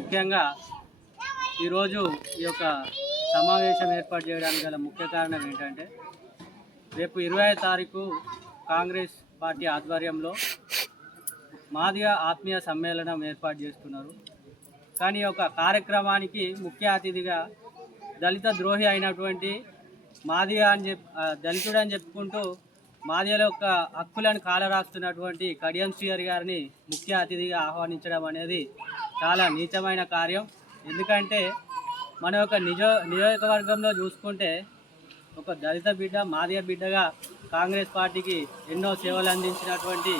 ముఖ్యంగా ఈరోజు ఈ యొక్క సమావేశం ఏర్పాటు చేయడానికి గల ముఖ్య కారణం ఏంటంటే రేపు 20వ తారీఖు కాంగ్రెస్ పార్టీ ఆధ్వర్యంలో మాదిగ ఆత్మీయ సమ్మేళనం ఏర్పాటు చేస్తున్నారు. కానీ ఒక కార్యక్రమానికి ముఖ్య అతిథిగా దళిత ద్రోహి అయినటువంటి మాదిగ అని దళితుడు అని చెప్పుకుంటూ మాదిగల యొక్క హక్కులను కాలరాస్తున్నటువంటి కడియం శ్రీహరి గారిని ముఖ్య అతిథిగా ఆహ్వానించడం అనేది చాలా నీచమైన కార్యం. ఎందుకంటే మన యొక్క నియోజకవర్గంలో చూసుకుంటే ఒక దళిత బిడ్డ మాదిగ బిడ్డగా కాంగ్రెస్ పార్టీకి ఎన్నో సేవలు అందించినటువంటి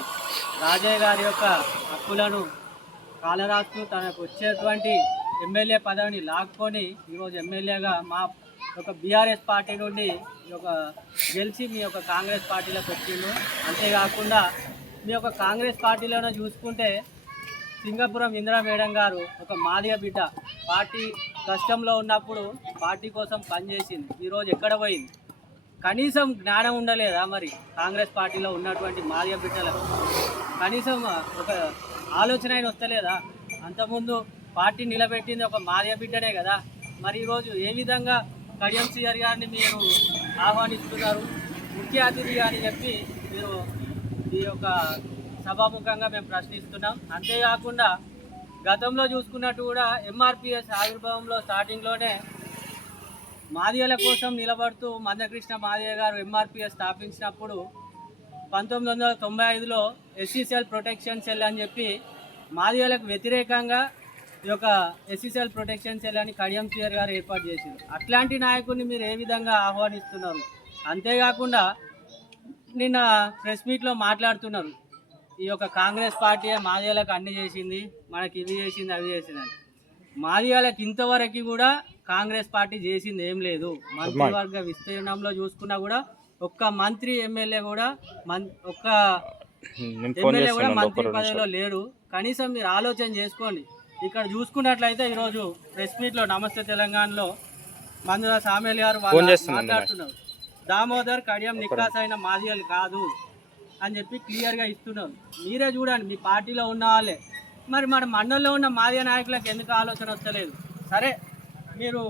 రాజయ్య గారి యొక్క హక్కులను కాలరాస్తూ తనకు వచ్చేటువంటి ఎమ్మెల్యే పదవిని లాక్కొని ఈరోజు ఎమ్మెల్యేగా మా ఒక బీఆర్ఎస్ పార్టీ నుండి గెలిచి మీ యొక్క కాంగ్రెస్ పార్టీలోకి వచ్చిండు. అంతేకాకుండా మీ యొక్క కాంగ్రెస్ పార్టీలోనే చూసుకుంటే సింగపురం ఇందిరా మేడం గారు ఒక మాదిగ బిడ్డ పార్టీ కష్టంలో ఉన్నప్పుడు పార్టీ కోసం పనిచేసింది. ఈరోజు ఎక్కడ పోయింది? కనీసం జ్ఞానం ఉండలేదా మరి కాంగ్రెస్ పార్టీలో ఉన్నటువంటి మాదిగ బిడ్డలకు? కనీసం ఒక ఆలోచన అయినా వస్తలేదా? అంతకుముందు పార్టీ నిలబెట్టింది ఒక మాదిగ బిడ్డనే కదా. మరి ఈరోజు ఏ విధంగా కడియం శ్రీహరి గారిని మీరు ఆహ్వానిస్తున్నారు ముఖ్య అతిథిగా అని చెప్పి మీరు ఈ యొక్క సభాముఖంగా మేము ప్రశ్నిస్తున్నాం. అంతేకాకుండా గతంలో చూసుకున్నట్టు కూడా ఎంఆర్పిఎస్ ఆవిర్భావంలో స్టార్టింగ్లోనే మాదిగల కోసం నిలబడుతూ మందకృష్ణ మాదిగ గారు ఎంఆర్పిఎస్ స్థాపించినప్పుడు 1995లో ఎస్సీ సెల్ ప్రొటెక్షన్ సెల్ అని చెప్పి మాదిగలకు వ్యతిరేకంగా ఈ యొక్క ఎస్సీసీఎల్ ప్రొటెక్షన్ సెల్ అని కడియం శ్రీహరి గారు ఏర్పాటు చేశారు. అట్లాంటి నాయకుడిని మీరు ఏ విధంగా ఆహ్వానిస్తున్నారు? అంతేకాకుండా నిన్న ప్రెస్ మీట్లో మాట్లాడుతున్నారు ఈ యొక్క కాంగ్రెస్ పార్టీ మాదిగలకు అన్ని చేసింది, మనకి ఇవి చేసింది అవి చేసిందని. మాదిగలకు ఇంతవరకు కూడా కాంగ్రెస్ పార్టీ చేసింది ఏం లేదు. మంత్రివర్గ విస్తీర్ణంలో చూసుకున్నా కూడా ఒక్క మంత్రి ఎమ్మెల్యే కూడా మంత్రి పదవిలో లేడు. కనీసం మీరు ఆలోచన చేసుకోండి. ఇక్కడ చూసుకున్నట్లయితే ఈరోజు ప్రెస్ మీట్లో నమస్తే తెలంగాణలో మందుల సామేల్ గారు మాట్లాడుతున్నారు. దామోదర్ కడియం నిక్కాస్ అయిన మాదిగలు కాదు అని చెప్పి క్లియర్గా ఇస్తున్నారు. మీరే చూడండి, మీ పార్టీలో ఉన్న వాళ్ళే. మరి మన మండలంలో ఉన్న మాదిగ నాయకులకు ఎందుకు ఆలోచన వస్తలేదు? సరే, మీరు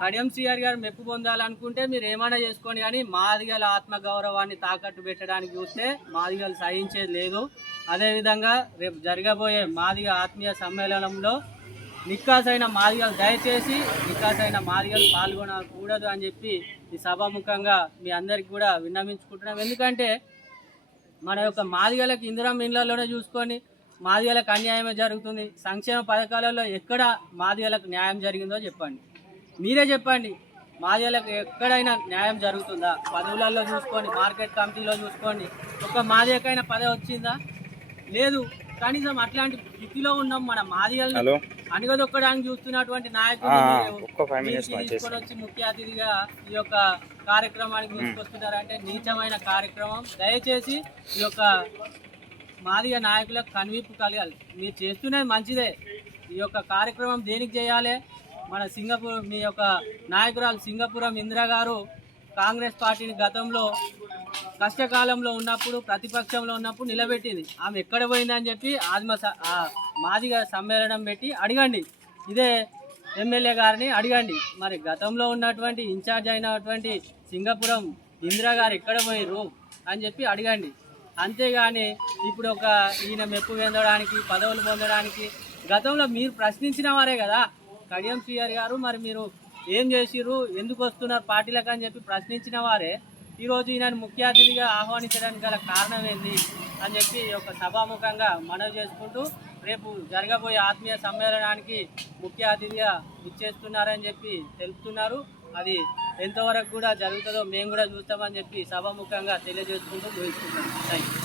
కడియం శ్రీహరి గారు మెప్పు పొందాలనుకుంటే మీరు ఏమైనా చేసుకొని, కానీ మాదిగల ఆత్మగౌరవాన్ని తాకట్టు పెట్టడానికి చూస్తే మాదిగలు సహించేది లేదు. అదేవిధంగా రేపు జరగబోయే మాదిగ ఆత్మీయ సమ్మేళనంలో నిక్కాసైన మాదిగలు దయచేసి నిక్కాసైన మాదిగలు పాల్గొనకూడదు అని చెప్పి ఈ సభాముఖంగా మీ అందరికి కూడా విన్నవించుకుంటున్నాం. ఎందుకంటే మన యొక్క మాదిగలకు ఇందిరమ్మ ఇళ్లలోనే చూసుకొని మాదిగలకు అన్యాయమే జరుగుతుంది. సంక్షేమ పథకాలలో ఎక్కడ మాదిగలకు న్యాయం జరిగిందో చెప్పండి, మీరే చెప్పండి. మాదిగలకు ఎక్కడైనా న్యాయం జరుగుతుందా? పదవులలో చూసుకోండి, మార్కెట్ కమిటీలో చూసుకోండి, ఒక మాదిగకైనా పదవి వచ్చిందా? లేదు. కనీసం అట్లాంటి స్థితిలో ఉన్నాం. మన మాదిగలను అణగదొక్కడానికి చూస్తున్నటువంటి నాయకులు తీసుకొని వచ్చి ముఖ్య అతిథిగా ఈ యొక్క కార్యక్రమానికి తీసుకొస్తున్నారంటే నీచమైన కార్యక్రమం. దయచేసి ఈ యొక్క మాదిగ నాయకులకు కనువిప్పు కలగాలి. మీరు చేస్తున్నది మంచిదే. ఈ యొక్క కార్యక్రమం దేనికి చేయాలి? మన మీ యొక్క నాయకురాలు సింగపురం ఇందిరా గారు కాంగ్రెస్ పార్టీని గతంలో కష్టకాలంలో ఉన్నప్పుడు ప్రతిపక్షంలో ఉన్నప్పుడు నిలబెట్టింది. ఆమె ఎక్కడ పోయిందని చెప్పి మాదిగ సమ్మేళనం పెట్టి అడగండి. ఇదే ఎమ్మెల్యే గారిని అడగండి. మరి గతంలో ఉన్నటువంటి ఇన్ఛార్జ్ అయినటువంటి సింగపురం ఇందిరా గారు ఎక్కడ పోయిర్రు అని చెప్పి అడగండి. అంతేగాని ఇప్పుడు ఈయన మెప్పు పొందడానికి పదవులు పొందడానికి గతంలో మీరు ప్రశ్నించిన వారే కదా కడియం శ్రీహరి గారు. మరి మీరు ఏం చేసిర్రు, ఎందుకు వస్తున్నారు పార్టీలకు అని చెప్పి ప్రశ్నించిన వారే ఈరోజు ఈయనను ముఖ్య అతిథిగా ఆహ్వానించడానికి గల కారణం ఏంది అని చెప్పి ఒక సభాముఖంగా మనవి చేసుకుంటూ రేపు జరగబోయే ఆత్మీయ సమ్మేళనానికి ముఖ్య అతిథిగా ఇచ్చేస్తున్నారని చెప్పి తెలుపుతున్నారు. అది ఎంతవరకు కూడా జరుగుతుందో మేము కూడా చూస్తామని చెప్పి సభాముఖంగా తెలియజేసుకుంటూ ముగిస్తున్నాం. Thank you.